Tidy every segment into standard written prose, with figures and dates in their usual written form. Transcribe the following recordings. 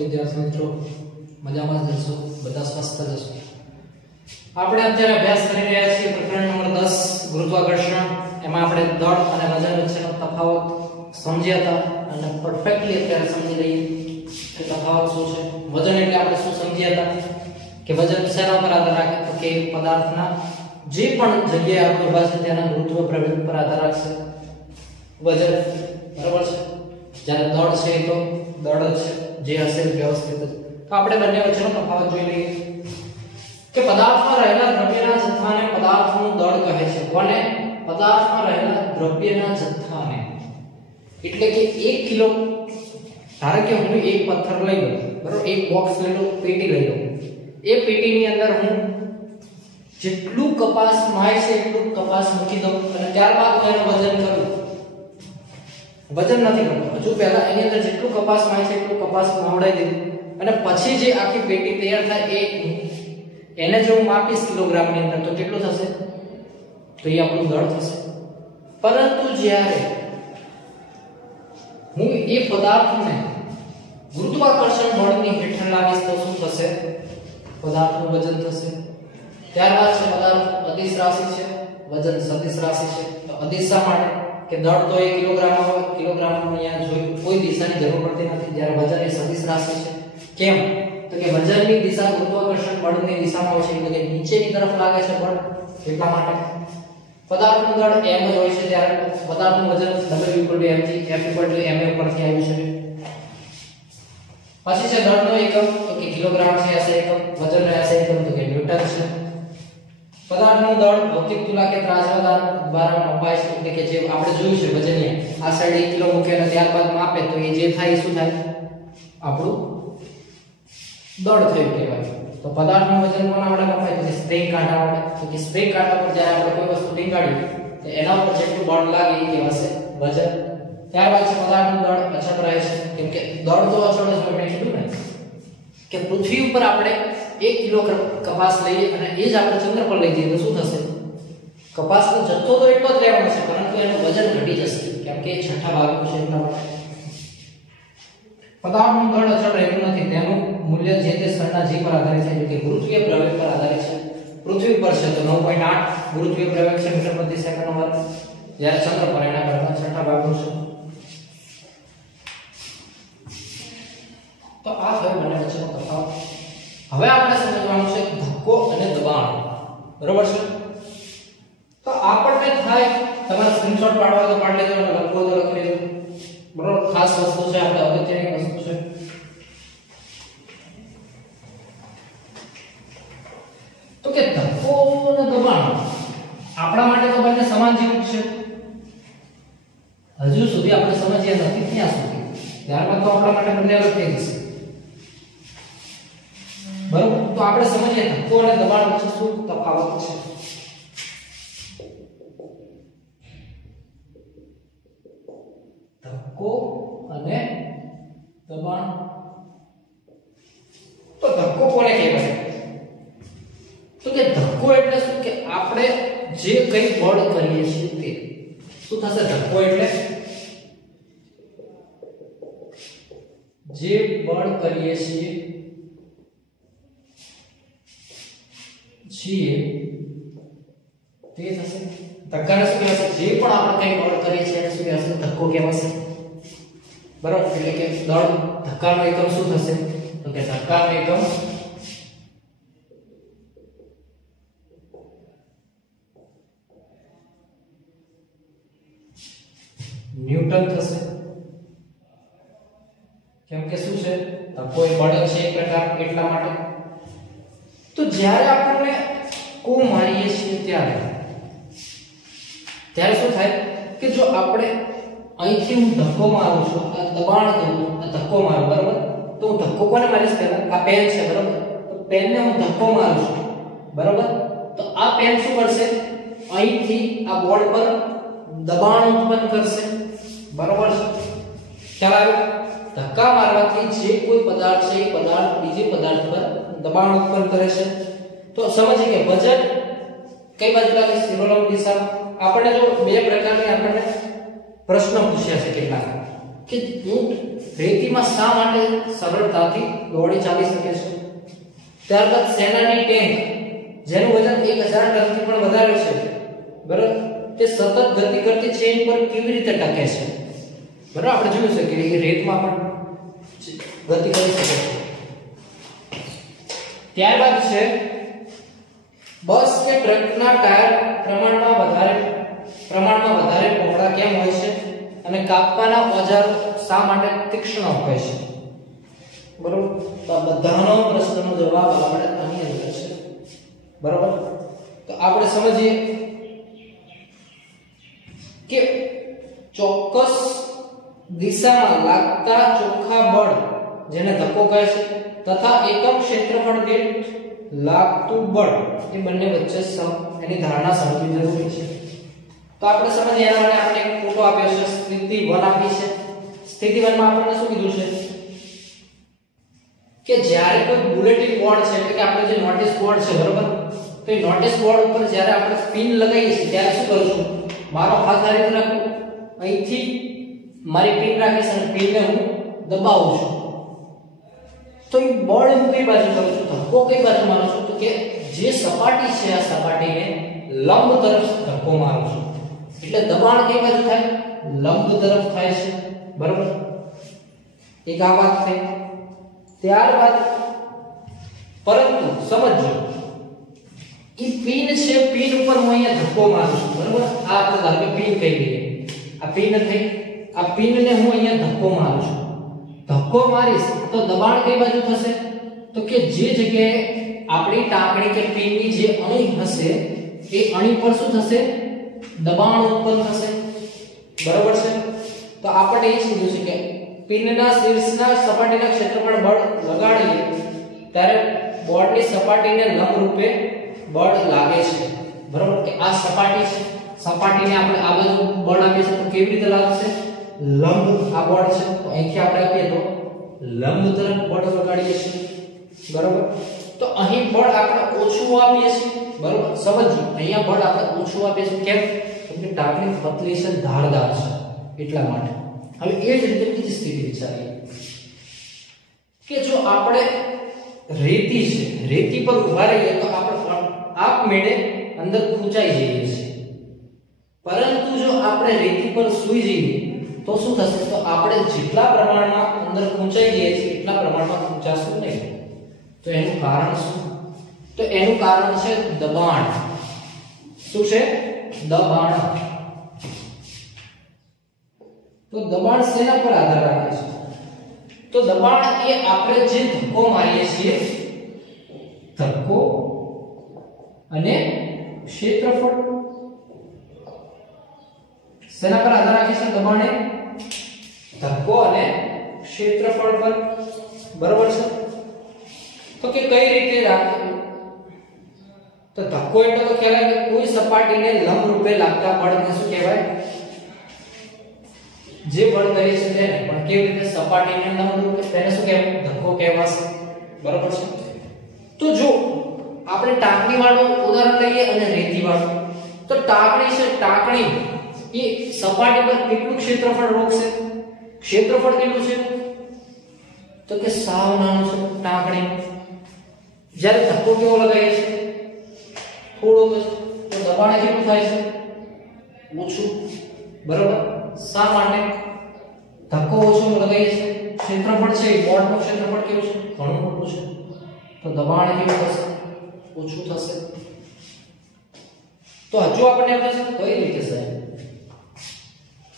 विद्यार्थी मित्रों मजामां जशो बधा स्वस्थ जशो। આપણે અત્યારે અભ્યાસ કરી રહ્યા છીએ પ્રકરણ નંબર 10 ગુરુત્વાકર્ષણ। એમાં આપણે દળ અને વજન વચ્ચેનો તફાવત સમજ્યા હતા અને પરફેક્ટલી અત્યારે સમજી લઈએ કે તફાવત શું છે। વજન એટલે આપણે શું સમજ્યા હતા કે વજન શેના પર આધાર રાખે તો કે પદાર્થના જે પણ જગ્યાએ આપણે ઊભા છે તેના ગુરુત્વ પ્રવેગ પર આધાર રાખશે વજન, બરાબર છે। જ્યારે દળ છે તો દળ જ જે હશે વ્યવસ્થિત। તો આપણે બંને વચ્ચેનો તફાવત જોઈ લઈએ કે પદાર્થમાં રહેલા દ્રવ્યના જથ્થાને પદાર્થનું દળ કહે છે। કોને? પદાર્થમાં રહેલા દ્રવ્યના જથ્થાને। એટલે કે 1 કિલો, ધારો કે હું એક પથ્થર લઈ લઉં, બરાબર, એક બોક્સ લઈ લઉં, પેટી લઈ લઉં, એ પેટીની અંદર હું જેટલું કપાસ માય છે એટલું કપાસ મૂકી દઉં અને ત્યારબાદ હું એનું વજન કરું। વજન નથી કરતો, હજુ પહેલા એની અંદર જેટલું કપાસ માય છે એટલું કપાસ માવડાઈ દીધું અને પછી જે આખી પેટી તૈયાર થાય એને જો હું માપીશ કિલોગ્રામની અંદર તો કેટલું થશે? તો એ આપણું દળ થશે। પરંતુ જ્યારે હું એ પદાર્થને ગુરુત્વાકર્ષણ બળની હેઠળ લાવીશ તો શું થશે? પદાર્થનું વજન થશે। ત્યારબાદ છે પદાર્થ અદિશ રાશિ છે, વજન સદિશ રાશિ છે। તો અદિશ શા માટે? કે દળ તો 1 કિલોગ્રામમાં હોય, કિલોગ્રામમાં અહીંયા જોઈ કોઈ દિશાની જરૂર પડતી નથી, જ્યારે વજન એ સદિશ રાશિ છે। કેમ? તો કે વજનની દિશા ગુરુત્વાકર્ષણ બળની દિશામાં હોય છે, એટલે કે નીચેની તરફ લાગે છે બળ, એટલા માટે પદાર્થનું દળ m જ હોય છે, જ્યારે પદાર્થનું વજન w = mg, f = ma પરથી આવ્યું છે। પછી છે દળનો એકમ તો કે કિલોગ્રામ છે, એસે એકમ, વજનનો એસે એકમ તો કે ન્યૂટન છે। પદાર્થનું દળ ભૌતિક તુલા કે ત્રાજવા દ્વારા મપાય છે, એટલે કે જે આપણે જોયું છે વજનિયા આ સાઈડ 1 કિલો મૂકે અને ત્યારબાદ માપે તો એ જે થાય શું થાય? આપણું દળ થયું કહેવાય। તો પદાર્થનું વજન કોના વડે મપાય? તો સ્પ્રિંગ કાંટા વડે। તો કે સ્પ્રિંગ કાંટા પર જ્યારે આપણે કોઈ વસ્તુ ટીંગાડીએ તો એના ઉપર જેટલું બળ લાગે એ કહેવાશે વજન। ત્યારબાદ છે પદાર્થનું દળ અચળ રહે છે, કેમ કે દળ તો અચળ જ હોય, મેં કીધું ને કે પૃથ્વી ઉપર આપણે 1 કિલો કપાસ લઈએ અને એ જ આપણે ચંદ્ર પર લઈ જઈએ તો શું થશે? કપાસનો જથ્થો તો એટલો જ રહેવાનો છે, પરંતુ એનું વજન ઘટી જશે, કેમ કે એ છઠ્ઠા ભાગનું છે એટલા માટે। પદાર્થનું દળ અચળ રહેતું નથી, તેનું મૂલ્ય જે તે સ્થળના g પર આધારિત છે, એટલે કે ગુરુત્વીય પ્રવેગ પર આધારિત છે। પૃથ્વી પર છે તો 9.8 ગુરુત્વીય પ્રવેગ છે મીટર પ્રતિ સેકન્ડ વર્ગ, જ્યારે ચંદ્ર પર એના કરતા છઠ્ઠા ભાગનું છે। તો આ થયો બંને વચ્ચેનો તફાવત। હવે આપણે સમજવાનું છે ધક્કો અને દબાણ, બરોબર છે? તો આપણને થાય, તમારે સ્ક્રીનશોટ પાડવા તો પાડી લેજો અને લખવો તો લખી લેજો, બરોબર? ખાસ વસ્તુ છે, આપણે અગત્યની વસ્તુ છે। તો કે ધક્કો અને દબાણ આપણા માટે તો બંને સમાન જેવું છે, હજુ સુધી આપણે સમજ્યા નથી ત્યાં સુધી, ત્યારબાદ તો આપણા માટે બંને અલગ થઈ જશે, બરોબર? તો આપણે સમજીએ ધક્કો અને દબાણ વચ્ચે શું તફાવત છે। ધક્કો અને દબાણ, તો ધક્કો કોને કહેવાય? તો કે ધક્કો એટલે શું? કે આપણે જે કંઈ બળ કરીએ છીએ તે શું થશે? ધક્કો એટલે જે બળ કરીએ છીએ તે થશે ધક્કાને શું કહેવાશે? જે પણ આપણે કંઈ બળ કરીએ છીએ એને શું કહેવાશે? ધક્કો કહેવાશે, બરાબર? એટલે કે દળ ધક્કાનો એકમ શું થશે? તો કે ધક્કાનો એકમ ન્યૂટન થશે, કેમ કે શું છે? ધક્કો એ બળ છે એક પ્રકાર, એટલા માટે। તો જ્યારે આપણને કો મારીએ છીએ ત્યારે શું થાય કે જો આપણે અહીંથી હું ધક્કો મારું છું, આ દબાણ કરું, આ ધક્કો મારું, બરાબર? તો હું ધક્કો કોને મારીશ? પહેલા આ પેન છે, બરાબર? તો પેનને હું ધક્કો મારું છું, બરાબર? તો આ પેન શું કરશે? અહીંથી આ બોર્ડ પર દબાણ ઉત્પન્ન કરશે, બરાબર છે? ખ્યાલ આવ્યો? ધક્કા મારવાથી જે કોઈ પદાર્થ છે એ પદાર્થ બીજે પદાર્થ પર દબાણ ઉત્પન્ન કરે છે। તો સમજીએ કે વજન કઈ બાજુ લાગે? સિરોલમ દિશા। આપણે જો બે પ્રકારની આપણને પ્રશ્ન પૂછ્યા છે કેટલાક, કે ઊંટ રેતીમાં શા માટે સરળતાથી દોડી ચાલી શકે છે. ત્યારબાદ સેનાની ટેન્ક જેનું વજન 1000 ટનથી પણ વધારે છે, બરાબર, તે સતત ગતિ કરતી ચેન પર કેવી રીતે ટકે છે. બરાબર, આપણે જોયું છે કે એ રેતમાં પણ ગતિ કરી શકે છે. ત્યારબાદ છે બસ કે ટ્રકના ટાયર પ્રમાણમાં વધારે પહોળા કેમ હોય છે અને કાપવાના ઓજારો શા માટે તીક્ષ્ણ હોય છે. બરોબર, તો આ બધાનો પ્રશ્નનો જવાબ આપણે આની અંદર છે. બરોબર, તો આપણે સમજીએ કે ચોક્કસ દિશામાં લાગતા ચોખ્ખા બળ જેને ધક્કો કહે છે તથા એકમ ક્ષેત્રફળ દીઠ લાગતું બળ એ બંને વચ્ચે એની ધારણા સમજવી જરૂરી છે. તો આપણે સમજીએ એના માટે આપણે એક ફોટો આપ્યો છે, સ્થિતિ 1 આપી છે. સ્થિતિ 1 માં આપણને શું કીધું છે કે જ્યારે કોઈ બુલેટિન બોર્ડ છે એટલે કે આપણે જે નોટિસ બોર્ડ છે, બરોબર, તો એ નોટિસ બોર્ડ ઉપર જ્યારે આપણે પિન લગાવીએ છીએ ત્યારે શું કરું છું, મારો હાથ આ રીતે રાખું, અહીંથી મારી પિન રાખીશ અને પિનને હું દબાવું છું. તો એ બળ હું કઈ બાજુ કરું છું, ધક્કો કઈ બાજુ મારું છું, તો કે જે સપાટી છે આ સપાટીને લંબ તરફ ધક્કો મારું છું. એટલે દબાણ કઈ બાજુ થાય, લંબ તરફ થાય છે. બરાબર, એક આ વાત થઈ. ત્યારબાદ પરંતુ સમજો એ પિન છે, પિન ઉપર હું અહીંયા ધક્કો મારું છું. બરાબર, આ આપણે ધારો કે પિન કહી દઈએ, આ પિન થઈ, આ પિનને હું અહીંયા ધક્કો મારું છું. ધક્કો મારીશ તો દબાણ કઈ બાજુ થશે, તો કે જે જગ્યાએ આપણી ટાંકણી કે પિનની જે અણી હશે એ અણી પર શું થશે, દબાણ ઉત્પન્ન થશે. બરાબર છે, તો આપણે એ જ કીધું છે કે પિનના શીર્ષના સપાટીના ક્ષેત્રફળ બળ લગાડીએ ત્યારે બોર્ડની સપાટીને લંબ રૂપે બળ લાગે છે. બરાબર, કે આ સપાટી છે, સપાટીને આપણે આ બાજુ બળ આપીએ છીએ તો કેવી રીતે લાગશે, લંબ. આ બોર્ડ છે તો અહીંથી આપણે આપીએ તો લંબ તરફ બળ લગાડીએ છીએ. બરાબર, તો અહીં બળ આપણે ઓછું આપીએ છીએ. બરાબર, સમજો અહીંયા બળ આપણે ઓછું આપીએ છીએ. કેમ, કેમ કે ટાંકણી પતલી છે, ધારદાર છે, એટલા માટે. હવે એ જ રીતે બીજી સ્થિતિ વિચારીએ કે જો આપણે રેતી છે, રેતી પર ઊભા રહીએ તો આપણે આપમેળે અંદર ખૂંચાઈ જઈએ છીએ. પરંતુ જો આપણે રેતી પર સૂઈ જઈએ તો શું થશે, તો આપણે જેટલા પ્રમાણમાં અંદર ખૂંચાઈ જઈએ છીએ એટલા પ્રમાણમાં ખૂંચાશું નહીં. તો એનું કારણ શું, તો એનું કારણ છે દબાણ. શું છે, દબાણ. તો દબાણ શેના પર આધાર રાખે છે, તો દબાણ એ આપણે જે ધક્કો મારીએ છીએ, ધક્કો અને ક્ષેત્રફળ શેના પર આધાર રાખે છે, દબાણ એ ધક્કો અને ક્ષેત્રફળ પર. બરાબર છે, તો કે કઈ રીતે રાખે, તો ધક્કો એટલે તો કહેવાય કે કોઈ સપાટીને લંબ રૂપે લાગતા બળને શું કહેવાય, જે બળ કરીએ છીએ તેને, પણ કેવી રીતે, સપાટીને લંબ રૂપે, તેને શું કહેવાય, ધક્કો કહેવાશે. બરાબર છે, તો જો આપણે ટાંકણી વાળું ઉદાહરણ લઈએ અને રેતી વાળું, તો ટાંકણી છે, ટાંકણી એ સપાટી પર કેટલું ક્ષેત્રફળ રોકશે, ક્ષેત્રફળ કેટલું છે, તો કે સાવ નાનું છે ટાંકણી. જ્યારે ધક્કો કેવો લગાવીએ છીએ, થોડો, તો દબાણ કેટલું થાય છે, ઓછું. બરાબર, શા માટે, ધક્કો ઓછો લગાવીએ છીએ, ક્ષેત્રફળ છે, બોર્ડનું ક્ષેત્રફળ કેવું છે, ઘણું મોટું છે, તો દબાણ કેવું થશે, ઓછું થશે. તો હજુ આપણને એમ થશે કઈ રીતે સાહેબ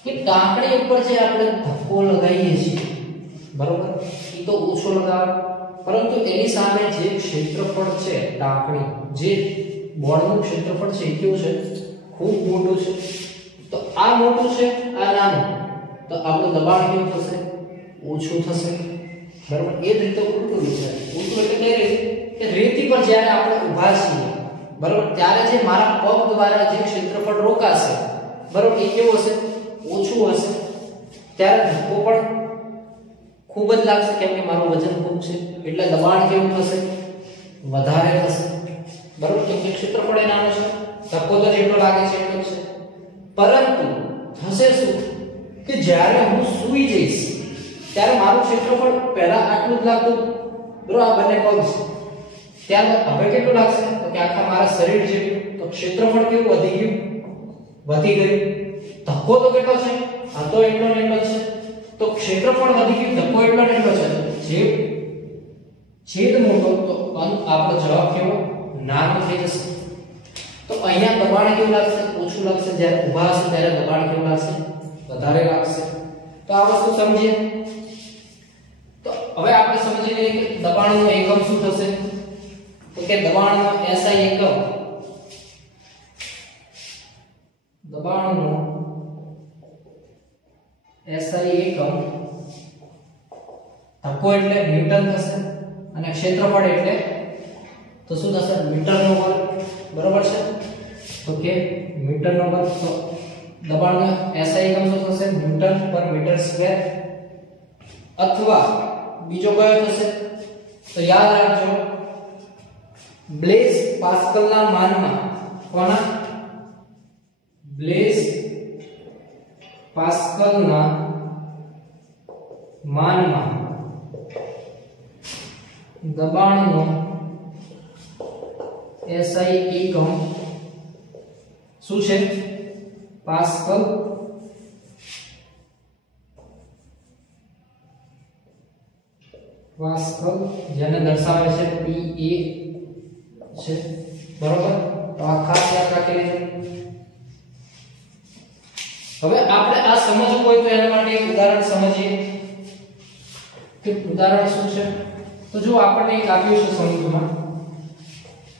કે ટાંકણી ઉપર જે આપણે ધક્કો લગાવીએ છીએ, બરોબર, એ તો ઓછો લગાવે, પરંતુ એની સામે જે ક્ષેત્રફળ છે, ટાંકણી જે બોર્ડનું ક્ષેત્રફળ છે એ કેવું છે, ખૂબ મોટું છે. તો આ મોટું છે, આ નાનું, તો આપણું દબાણ કેવું થશે, ઓછું થશે. બરાબર, એ જ રીતે ઉલટું વિચાર, ઉલટું એટલે કઈ રીતે કે રેતી પર જ્યારે આપણે ઊભા છીએ, બરાબર, ત્યારે જે મારા પગ દ્વારા જે ક્ષેત્રફળ રોકાશે, બરાબર, એ કેવું હશે, ઓછું હશે. ત્યારે ધક્કો પણ ખૂબ જ લાગશે, કેમ કે મારું વજન ખૂબ છે, એટલે દબાણ કેવું થશે, વધારે થશે. બરાબર, કેમ કે ક્ષેત્રફળ એ નાનું છે, ધક્કો તો જેટલો લાગે છે એટલો જ છે. પરંતુ થશે શું, કે જ્યારે હું સૂઈ જઈશ ત્યારે મારું ક્ષેત્રફળ પહેલા આટલું જ લાગતું, બરોબર, આ બંને પગ છે, ત્યારબાદ હવે કેટલું લાગશે તો કે આખા મારા શરીર જેટલું. તો ક્ષેત્રફળ કેવું વધી ગયું, વધી ગયું. ધક્કો તો કેટલો છે, આ તો એટલો ને એટલો છે, તો ક્ષેત્રફળ વધી ગયું, ધક્કો એટલો ને એટલો છે. જે છેદ મોટો તો આપણો જવાબ કેવો, નાનો થઈ જશે. તો અહીંયા દબાણ કેવું લાગશે, ઓછું લાગશે. જ્યારે ઊભા હશે ત્યારે દબાણ કેવું લાગશે, વધારે લાગશે. તો આ વસ્તુ સમજીએ. તો હવે આપણે સમજી લઈએ કે દબાણનો એકમ શું થશે. તો કે દબાણનો SI એકમ, દબાણનો SI એકમ ધક્કો એટલે ન્યૂટન થશે અને ક્ષેત્રફળ એટલે તો શું થશે, મીટરનો વર્ગ, બરોબર છે. તો કે મીટરનો વર્ગ. તો દબાણનો SI એકમ શું થશે, ન્યૂટન પર મીટર સ્ક્વેર. અથવા બીજો કયો થશે તો યાદ રાખજો, બ્લેઝ પાસ્કલના માનમાં, કોના, બ્લેઝ પાસ્કલના માનમાં દબાણનો SI એકમ શું છે, પાસ્કલ. પાસ્કલ જેને દર્શાવે છે PA છે, બરોબર. તો આ ખાસ યાદ રાખી લેજો. હવે આપણે આ સમજવું હોય તો એના માટે એક ઉદાહરણ સમજીએ કે ઉદાહરણ શું છે. તો જો આપણને એક આપ્યું છે સમજમાં,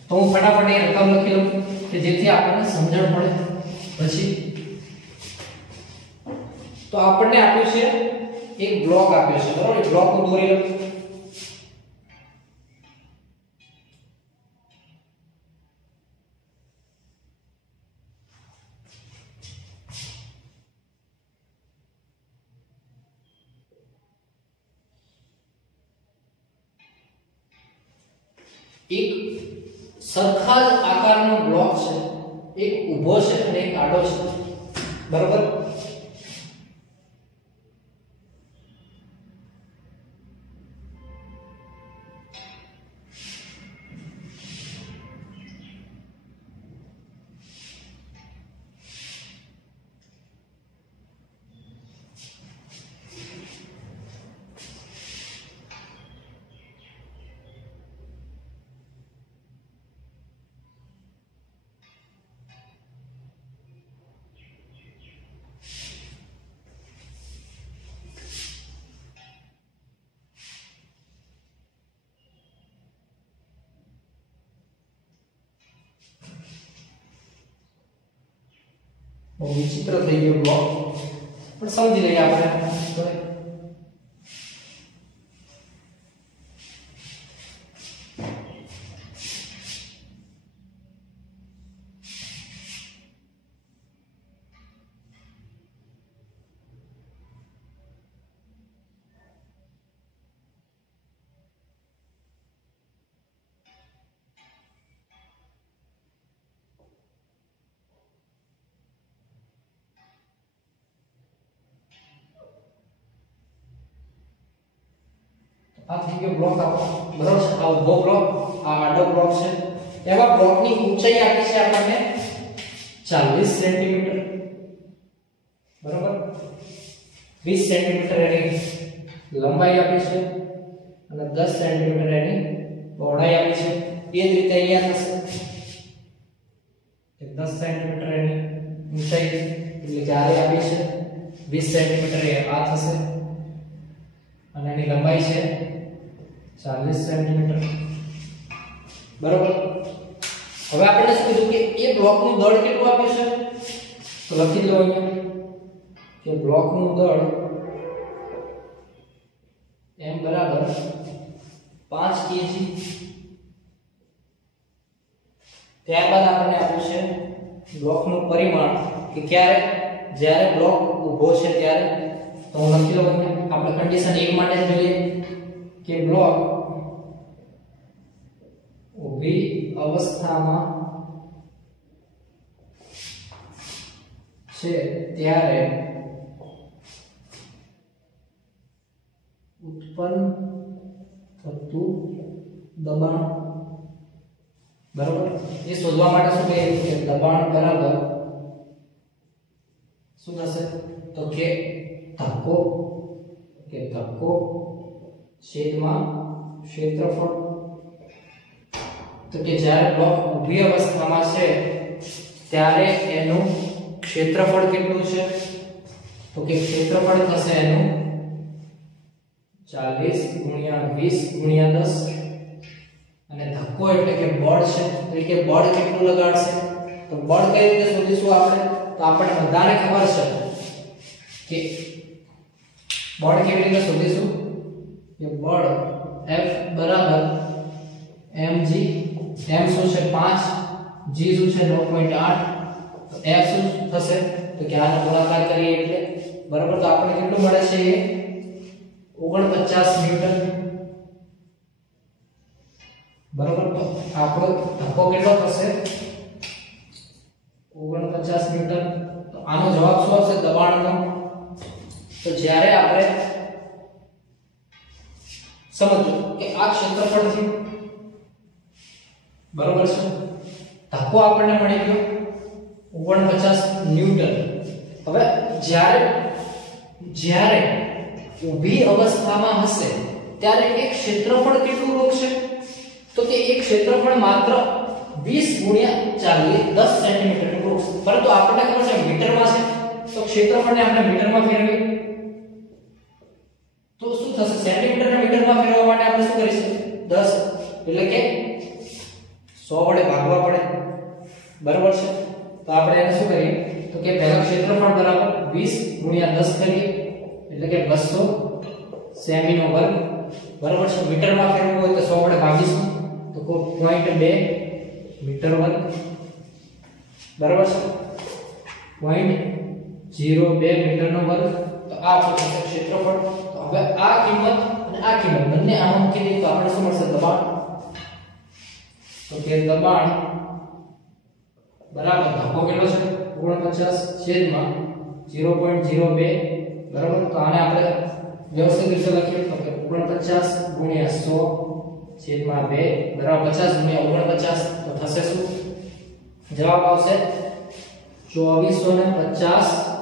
તો હું ફટાફટ એ રકમ લખી લઉં કે જેથી આપણને સમજણ પડે. પછી તો આપણને આપ્યું છે એક બ્લોક આપ્યો છે, બરોબર. બ્લોક હું દોરી લઉં. એક સરખા જ આકારનો બ્લોક છે, એક ઊભો છે અને એક આડો છે, બરોબર. વિચિત્ર થઈ ગયો બ્લોક, પણ સમજી લઈએ આપણે. આ થઈ ગયો બ્લોક આપણો, બરાબર છે. આ ઊભો બ્લોક, આ આડો બ્લોક છે. એમાં બ્લોકની ઊંચાઈ આપી છે આપણને 40 સેન્ટીમીટર, બરાબર. 20 સેન્ટીમીટર એની લંબાઈ આપી છે અને 10 સેન્ટીમીટર એની પહોળાઈ આપી છે. એ જ રીતે અહીંયા થશે કે 10 સેન્ટીમીટર એની ઊંચાઈ એટલે કે આરે આપી છે, 20 સેન્ટીમીટર એ આ થશે અને એની લંબાઈ છે 40 સેન્ટીમીટર, બરાબર. હવે આપણે શું કીધું કે એ બ્લોકનું દળ કેટલું આપ્યું છે, તો લખી લો અહીંયા કે બ્લોકનું દળ m બરાબર 5 kg. ત્યારબાદ આપણને આપ્યું છે બ્લોકનું પરિમાણ કે ક્યારે, જ્યારે બ્લોક ઊભો છે ત્યારે. તો હું લખી લઉં અહીંયા, આપણે કન્ડિશન 1 માટે જોઈએ કે બ્લોક ઊભી અવસ્થામાં છે ત્યારે ઉત્પન્ન થતું દબાણ બરાબર એ શોધવા માટે શું કહીએ કે દબાણ બરાબર શું થશે તો કે ધક્કો છેદમાં ક્ષેત્રફળ તો કે જ્યારે બ્લોક ઊભી અવસ્થામાં છે ત્યારે એનું ક્ષેત્રફળ કેટલું છે તો કે ક્ષેત્રફળ થશે એનું 40 ગુણ્યા 20 ગુણ્યા 10 અને ધક્કો એટલે કે બળ છે એટલે કે બળ કેટલું લગાડશે તો બળ કઈ રીતે શોધીશું આપણે તો આપણે બધાને ખબર છે કે બળ કેવી રીતે શોધીશું કે બળ F બરાબર mg m શું છે 5 g શું છે 9.8 તો F શું થશે તો કે આનો ગુણાકાર કરીએ એટલે બરાબર તો આપણે કેટલું મળે છે એ 49 ન્યૂટન બરાબર તો આપણો ધક્કો કેટલો થશે 49 ન્યૂટન તો આનો જવાબ શું આવશે દબાણનો તો જ્યારે આપણે સમજો કે આ ક્ષેત્રફળથી બરાબર છે ધક્કો આપણને મળી ગયો 49 ન્યૂટન હવે જ્યારે ઊભી અવસ્થામાં હશે ત્યારે એક ક્ષેત્રફળ કેટલું રોકશે તો કે એક ક્ષેત્રફળ માત્ર 20 ગુણ્યા 40 10 સેન્ટીમીટર નું રોકશે પરંતુ આપણને ખબર છે મીટરમાં છે તો ક્ષેત્રફળને આપણે મીટરમાં ફેરવીએ તો શું થશે સેન્ટીમીટરને મીટરમાં ફેરવવા માટે આપણે શું કરીશું 10 એટલે કે 100 વડે ભાગવા પડે બરાબર છે તો આપણે એને શું કરીએ તો કે પહેલા ક્ષેત્રફળ બરાબર 20 ગુણ્યા 10 કરીએ એટલે કે 200 સેમી નો વર્ગ બરાબર છે મીટરમાં ફેરવવું હોય તો 100 વડે ભાગીશું તો 0.2 મીટર વર્ગ બરાબર છે 0.02 મીટર નો વર્ગ તો આ થશે ક્ષેત્રફળ તો હવે આ કિંમત અને આ કિંમત બંને આમ મૂકી દઈએ તો આપણે શું મળશે દબાણ તો કે દબાણ બરાબર ધક્કો કેટલો છે 49 છેદમાં 0.02 બરાબર તો આને આપણે વ્યવસ્થિત રીતે લખીએ તો કે 49 ગુણ્યા 100 છેદમાં 2 બરાબર 50 ગુણ્યા 49 તો થશે શું જવાબ આવશે 2450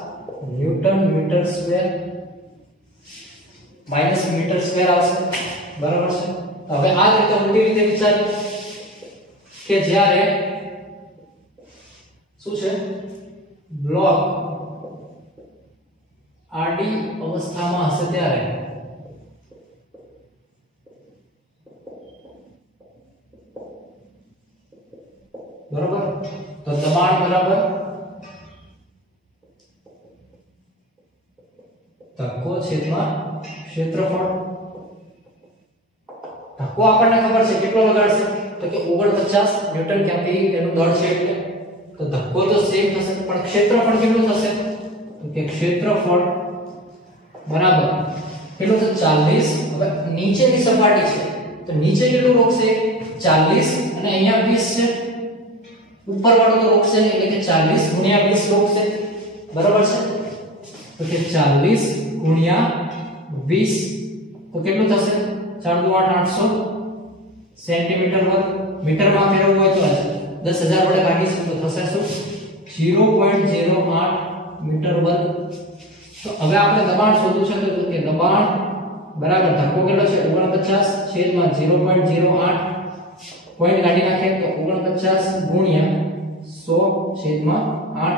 newton metre square minus metre square આવશે બરાબર છે હવે આ રીતે ઉલટી રીતે વિચારો કે જ્યારે શું છે બ્લોક આડી અવસ્થામાં હશે ત્યારે બરાબર તો દબાણ બરાબર ધક્કો છેદમાં ક્ષેત્રફળ ધક્કો આપણને ખબર છે કેટલો લગાડશે તો કે 49 ન્યૂટન કેમ કે એનું દળ છે એટલે તો ધક્કો તો સેમ થશે પણ ક્ષેત્રફળ કેટલું થશે તો કે ક્ષેત્રફળ બરાબર કેટલું છે 40 હવે નીચેની સપાટી છે તો નીચે કેટલું રોકશે 40 અને અહીંયા 20 છે ઉપર વાળું તો રોકશે નહીં એટલે કે 40 ગુણ્યા 20 રોકશે બરાબર છે તો કે 40 ગુણ્યા 20 તો કેટલું થશે 4×8 800 સેન્ટીમીટર વર્ગ મીટરમાં ફેરવવું હોય તો 10000 વડે ભાગીશું તો થશે શું 0.08 મીટર વર્ગ તો હવે આપણે દબાણ શોધવું છે તો કે દબાણ બરાબર ધક્કો કેટલો છે 49 છેદમાં 0.08 પોઈન્ટ કાઢી નાખીએ તો 49 ગુણ્યા 100 છેદમાં 8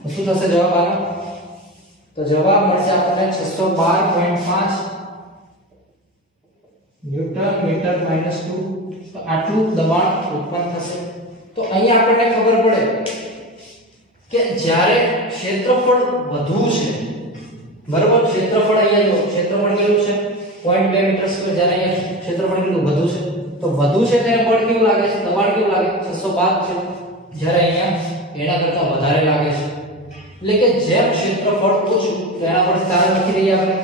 તો શું થશે જવાબ આનો તો જવાબ મળશે આપણને 612.5 ન્યૂટન મીટર -2 તો આટલું દબાણ ઉત્પન્ન થશે તો અહીં આપણને ખબર પડે કે જ્યારે ક્ષેત્રફળ વધુ છે બરાબર ક્ષેત્રફળ અહીંયા જો ક્ષેત્રફળ કેટલું છે 0.2 મીટર સ્ક્વેર જ્યારે અહીંયા ક્ષેત્રફળ કેટલું વધુ છે તો વધુ છે ત્યારે બળ કેવું લાગે છે દબાણ કેવું લાગે 612 છે જ્યારે અહીંયા એના કરતા વધારે લાગે છે એટલે કે જેમ ક્ષેત્રફળ ઓછું તો એના પરથી તારણ લખી દઈએ આપણે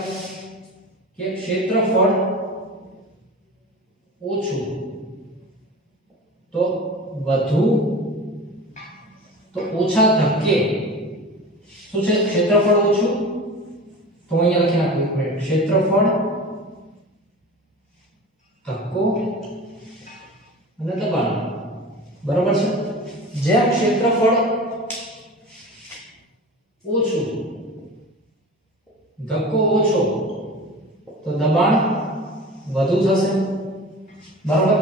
કે ક્ષેત્રફળ ઓછું તો વધુ તો ઓછા ધક્કે શું છે ક્ષેત્રફળ ઓછું તો અહીંયા લખી નાખવું ક્ષેત્રફળ ધક્કો અને દબાણ, બરોબર છે। જેમ ક્ષેત્રફળ ઓછું, ધક્કો ઓછો તો દબાણ વધુ થશે, બરોબર।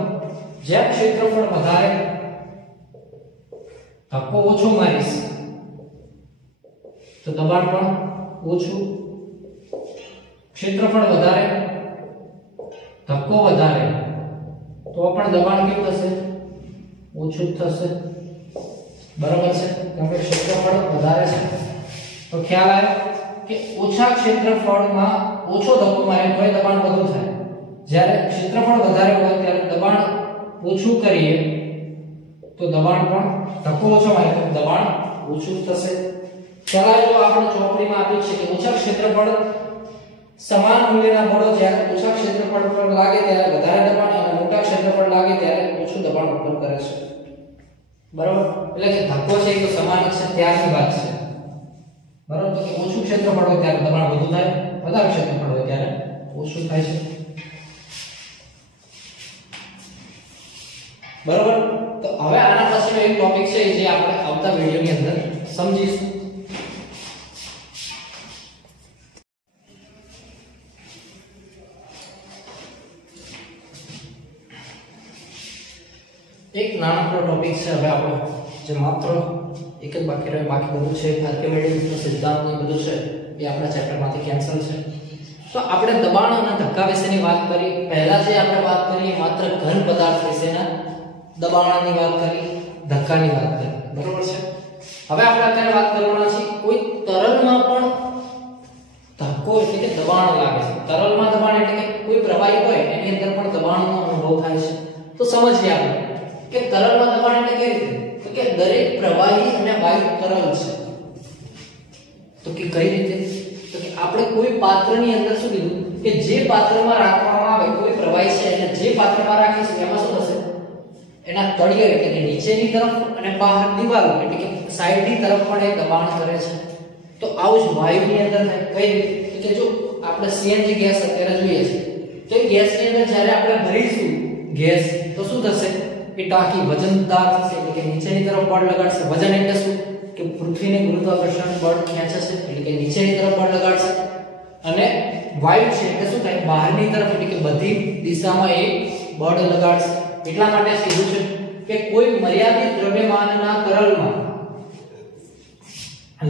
જેમ ક્ષેત્રફળ વધારે, ધક્કો ઓછો મારીશ તો દબાણ પણ ઓછું, ક્ષેત્રફળ વધારે, ધક્કો વધારે તો પણ દબાણ કેવું થશે? ઓછું થશે, બરોબર છે। કારણ કે ક્ષેત્રફળ વધારે છે તો ખ્યાલ આવે કે ઓછા ક્ષેત્રફળમાં ઓછો ધક્કો મારે તો દબાણ વધુ થાય, જ્યારે ક્ષેત્રફળ વધારે હોય ત્યારે દબાણ ઓછું કરીએ તો દબાણ પણ, ધક્કો ઓછો મારે તો દબાણ ઓછું થશે। ખ્યાલ આવે? તો આપણે ચોપડીમાં આપ્યું છે કે ઓછા ક્ષેત્રફળ સમાન મૂલ્યના બળો જ્યારે ઓછા ક્ષેત્રફળ પર લાગે ત્યારે વધારે દબાણ અને મોટા ક્ષેત્રફળ લાગે ત્યારે ઓછું દબાણ ઉત્પન્ન કરે છે, બરાબર। એટલે કે ધક્કો છે એ તો સમાન છે ત્યારની વાત છે, બરાબર। તો કે ઓછું ક્ષેત્રફળ હોય ત્યારે દબાણ વધુ થાય, વધારે ક્ષેત્રફળ હોય ત્યારે ઓછું થાય છે, બરાબર। તો હવે આના પછીનો એક ટોપિક છે જે આપણે આવતા વિડિયોની અંદર સમજીશું। એક નાનકડો ટોપિક છે હવે આપણો જે માત્ર એક જ બાકી રહ્યો, બાકી બધું છે આર્કિમિડીઝનો સિદ્ધાંત ને બધું છે એ આપણા ચેપ્ટરમાંથી કેન્સલ છે। તો આપણે દબાણ અને ધક્કા વિશેની વાત કરી, પહેલા જે આપણે વાત કરી માત્ર ઘન પદાર્થ વિશેના દબાણની વાત કરી, ધક્કાની વાત કરી, બરોબર છે। હવે આપણે અત્યારે વાત કરવાના છે કોઈ તરલમાં પણ ધક્કો એટલે કે દબાણ લાગે છે। તરલમાં દબાણ એટલે કે કોઈ પ્રવાહી હોય એની અંદર પણ દબાણનો અનુભવ થાય છે। તો સમજીએ આપણે કે તરલમાં દબાણ એટલે કેવી રીતે? તો કે દરેક પ્રવાહી અને વાયુ તરલ છે। તો કે કઈ રીતે? તો કે આપણે કોઈ પાત્રની અંદર શું કીધું કે જે પાત્રમાં રાખવામાં આવે કોઈ પ્રવાહી છે અને જે પાત્રમાં રાખીશું એમાં શું થશે? એના તળિયે એટલે કે નીચેની તરફ અને બહાર દીવાલો એટલે કે સાઈડની તરફ પણ એ દબાણ કરે છે। તો આવું જ વાયુની અંદર થાય। કઈ રીતે? કે જો આપણે સીએનજી ગેસ અત્યારે જોઈએ છે તો ગેસની અંદર જ્યારે આપણે ભરીશું ગેસ તો શું થશે? એ ટાંકી વજનદાર થશે એટલે કે નીચેની તરફ બળ લગાડશે। વજન એટલે શું? કે પૃથ્વીને ગુરુત્વાકર્ષણ બળ ખેંચે છે એટલે કે નીચેની તરફ બળ લગાડશે, અને વાયુ છે એટલે શું થાય? બહારની તરફ એટલે કે બધી દિશામાં એ બળ લગાડશે। એટલા માટે કીધું છે કે કોઈ મર્યાદિત દ્રવ્યમાનના તરલમાં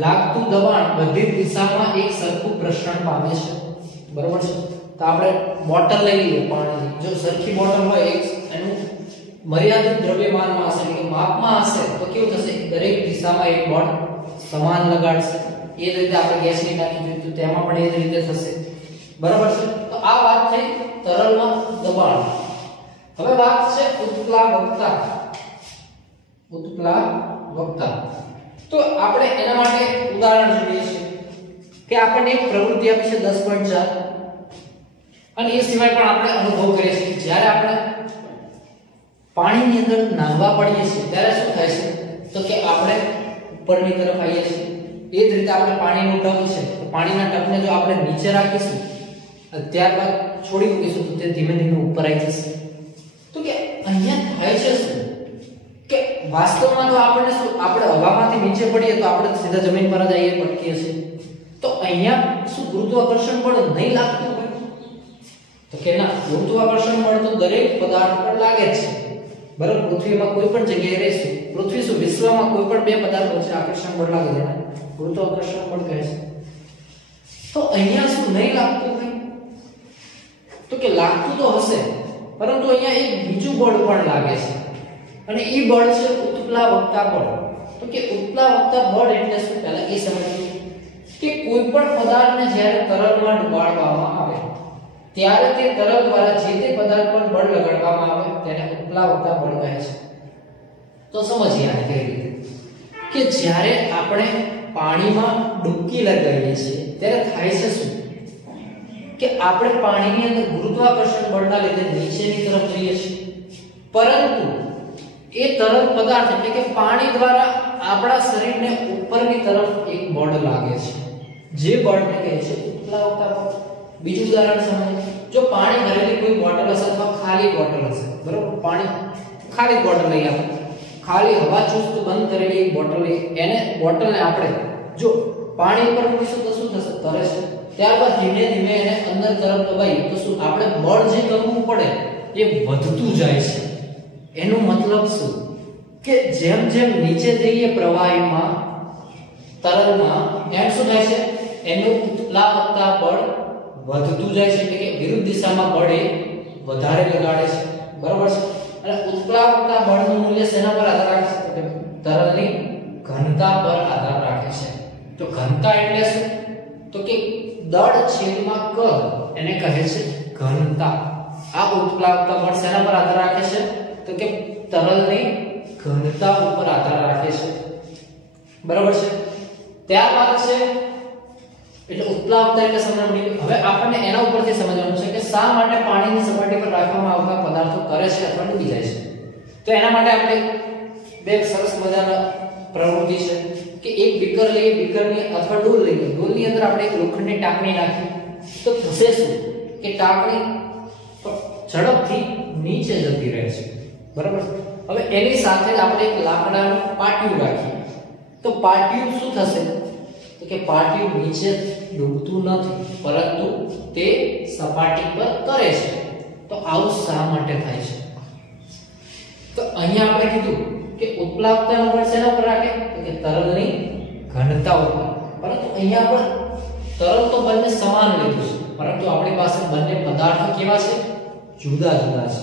લાગતું દબાણ બધી દિશામાં એક સરખું પ્રસરણ પામે છે, બરોબર છે। તો આપણે બોટલ લઈ લઈએ પાણીની, જો સરખી બોટલ હોય એક એનું મર્યાદિત દ્રવ્યમાનમાં હશે એટલે કે માપમાં હશે તો કેવું થશે? દરેક દિશામાં એક બળ સમાન લગાડશે। એ જ રીતે આપણે ગેસની ટાંકી જોઈ તો તેમાં પણ એ જ રીતે થશે, બરાબર છે। તો આ વાત થઈ તરલમાં દબાણ। હવે વાત છે ઉત્પ્લાવકતા। ઉત્પ્લાવકતા તો આપણે એના માટે ઉદાહરણ જોઈએ છીએ કે આપણને એક પ્રવૃત્તિ આપી છે 10.4 અને એ સિવાય પણ આપણે અનુભવ કરીએ છીએ જ્યારે આપણે પાણીની અંદર નાહવા પડીએ છીએ ત્યારે શું થાય છે? તો કે આપણે ઉપરની તરફ આવીએ છીએ। એ જ રીતે આપણે પાણીનું ટબ છે તો પાણીના ટબને જો આપણે નીચે રાખીશું ત્યારબાદ છોડી મૂકીશું તો તે ધીમે ધીમે ઉપર આવી જશે। તો કે અહીંયા થાય છે શું કે વાસ્તવમાં તો આપણે શું આપણે હવામાંથી નીચે પડીએ તો આપણે સીધા જમીન પર જ આવીએ પટકીએ છીએ, તો અહીંયા શું ગુરુત્વાકર્ષણ બળ નહીં લાગતું હોય? તો કે ના, ગુરુત્વાકર્ષણ બળ તો દરેક પદાર્થ પર લાગે છે, બરાબર। પૃથ્વીમાં કોઈ પણ જગ્યાએ રહેશું, પૃથ્વી શું વિશ્વમાં કોઈ પણ બે પદાર્થ વચ્ચે આકર્ષણ બળ લાગે છે ગુરુત્વાકર્ષણ બળ કહે છે। તો અહીંયા શું નહીં લાગતું હોય? તો કે લાગતું તો હશે પરંતુ અહીંયા એક બીજું બળ પણ લાગે છે અને એ બળ છે ઉત્પ્લાવકતા બળ। તો કે ઉત્પ્લાવકતા બળ એટલે શું? પહેલા એ સમજીએ કે કોઈ પણ પદાર્થને જ્યારે તરલમાં ડુબાડવામાં આવે ત્યારે તે તરલ દ્વારા જે તે પદાર્થ પર બળ લગાડવામાં આવે તેને ઉત્પ્લાવકતા બળ કહે છે। તો સમજીએ આને કઈ રીતે કે જ્યારે આપણે પાણીમાં ડૂબકી લગાવીએ છીએ ત્યારે થાય છે શું કે આપણે પાણીની અંદર ગુરુત્વાકર્ષણ બળના લીધે નીચેની તરફ જઈએ છીએ, પરંતુ એ તરલ પદાર્થ એટલે કે પાણી દ્વારા આપણા શરીરને ઉપરની તરફ એક બળ લાગે છે જે બળને કહે છે ઉત્પ્લાવકતા બળ। બીજું ઉદાહરણ સમજીએ, જો પાણી ભરેલી કોઈ બોટલ અથવા ખાલી ખાલી બોટલ હશે, બરોબર, પાણી ખાલી બોટલ લઈ આપણે ખાલી હવા ચુસ્ત બંધ કરેલી બોટલ એને બોટલને આપણે જો પાણી ઉપર મૂકીશું તો શું થશે? તરશે. ત્યારબાદ ધીમે ધીમે એને અંદર તરફ દબાઈએ તો શું આપણે બળ જે કરવું પડે એ વધતું જાય છે. એનો મતલબ શું કે જેમ જેમ નીચે જઈએ પ્રવાહીમાં તરલમાં એમ શું થાય છે? એનું ઉત્પ્લાવકતા બળ વધતું જાય છે, એટલે કે વિરુદ્ધ દિશામાં બળ એ વધારે લગાડે છે, બરોબર છે. અને ઉત્પ્લાવકતા બળનું મૂલ્ય શેના પર આધાર રાખે છે? તરલની ઘનતા પર આધાર રાખે છે. તો ઘનતા એટલે શું? તો કે દળ છેદમાં કદ એને કહે છે ઘનતા. આ ઉત્પ્લાવકતા બળ શેના પર આધાર રાખે છે? તો કે તરલની ઘનતા ઉપર આધાર રાખે છે, બરાબર છે. ત્યારબાદ છે એટલે ઉત્પ્લાવકતા એટલે સમજવાનું. હવે આપણને એના ઉપરથી સમજવાનું છે કે શા માટે પાણીની સપાટી પર રાખવામાં આવતા પદાર્થો તરે છે અથવા ડૂબી જાય છે. તો એના માટે આપણે બે સરસ મજાના પ્રવૃત્તિ છે કે એક બીકર લઈએ, બીકરની અથવા ડોલ લઈએ, ડોલની અંદર આપણે એક લોખંડની ટાંકણી નાખીએ તો થશે શું કે ટાંકણી ઝડપથી નીચે જતી રહે છે, બરાબર. હવે એની સાથે જ આપણે એક લાકડાનું પાટિયું રાખીએ તો પાટિયું શું થશે? તો કે પાટિયું નીચે ડૂબતું નથી પરંતુ તે સપાટી પર તરે છે. તો આવું શા માટે થાય છે? તો અહીંયા આપણે કીધું કે ઉત્પ્લાવકતાનું બળ શેના પર રાખે? તો કે તરલની ઘનતા ઉપર. પરંતુ અહીંયા આપણે તરલ તો બંને સમાન લીધું છે પરંતુ આપણી પાસે બંને પદાર્થો કેવા છે? જુદા જુદા છે.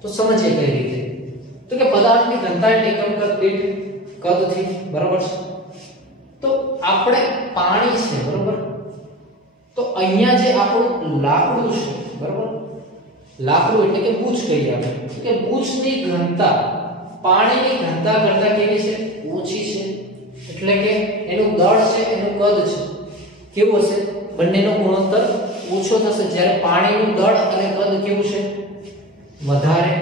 તો સમજીએ કઈ રીતે. તો કે પદાર્થની ઘનતા એટલે એકમ કદ દીઠ કદથી, બરાબર છે. તો આપણે પાણી છે, બરાબર. તો અહીંયા જે આપણું લાકડું છે, બરાબર, લાકડું એટલે કે બૂચ કહીએ આપણે, તો કે બૂચની ઘનતા પાણીની ઘનતા કરતા કેવી છે? ઓછી છે. એટલે કે એનું દળ છે, એનું કદ છે કેવું હશે? બંનેનો ગુણોત્તર ઓછો થશે. જ્યારે પાણીનું દળ અને કદ કેવું છે? વધારે.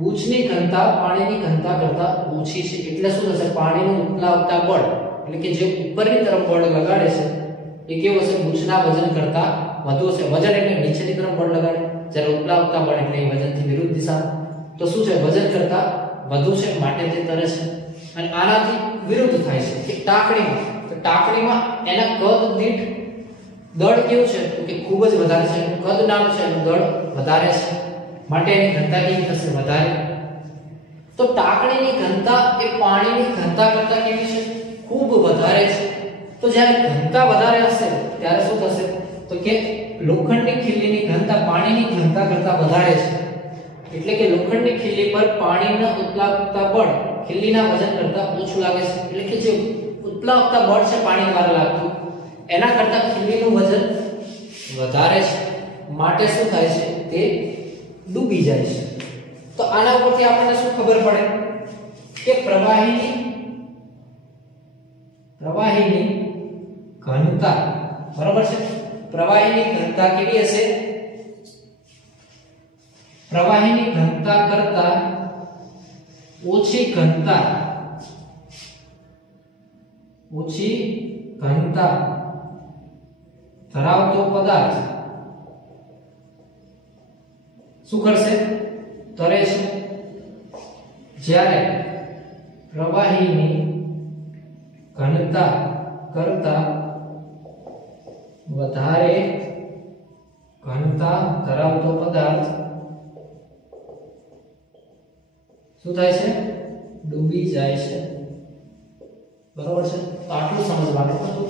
બૂચની ઘનતા પાણીની ઘનતા કરતા ઓછી છે એટલે શું થશે? પાણીનું ઉત્પ્લાવકતા બળ એટલે કે જે ઉપરની તરફ બળ લગાડે છે એ કેવું હશે? બૂચના વજન કરતા વધુ હશે. વજન એટલે નીચેની તરફ બળ લગાડે, જ્યારે ઉત્પ્લાવકતા બળ એટલે વજનથી વિરુદ્ધ દિશા. તો શું છે? વજન કરતા વધુ છે માટે તે તરે છે. અને આનાથી વિરુદ્ધ થાય છે કે ટાંકણીમાં. તો ટાંકણીમાં એના કદ દીઠ દળ કેવું છે? તો કે ખૂબ જ વધારે છે. એનું કદ નાનું છે, એનું દળ વધારે છે માટે એની ઘનતા કેવી થશે? વધારે. તો ટાંકણીની ઘનતા એ પાણીની ઘનતા કરતા કેવી છે? ખૂબ વધારે છે. તો જ્યારે ઘનતા વધારે હશે ત્યારે શું થશે? તો કે લોખંડની ખીલીની ઘનતા પાણીની ઘનતા કરતા વધારે છે. એટલે કે લોખંડની ખીલી પર પાણીના ઉત્પ્લાવકતા બળ ખીલીના વજન કરતા ઓછું લાગે છે. એટલે કે જે ઉત્પ્લાવકતા બળ છે પાણી દ્વારા લાગતું એના કરતા ખીલીનું વજન વધારે છે માટે શું થાય છે? તે ડૂબી જાય છે. તો આના ઉપરથી આપણને શું ખબર પડે કે પ્રવાહીની ઘનતા, બરાબર છે. પ્રવાહીની ઘનતા કેવી હશે? પ્રવાહીની ઘનતા કરતા ઓછી ઘનતા ધરાવતો પદાર્થ શું કરશે? તરે છે. જ્યારે પ્રવાહીની ઘનતા કરતા વધારે ઘનતા ધરાવતો પદાર્થ શું થાય છે? ડૂબી જાય છે, બરોબર છે. તો આટલું સમજવાનું હતું.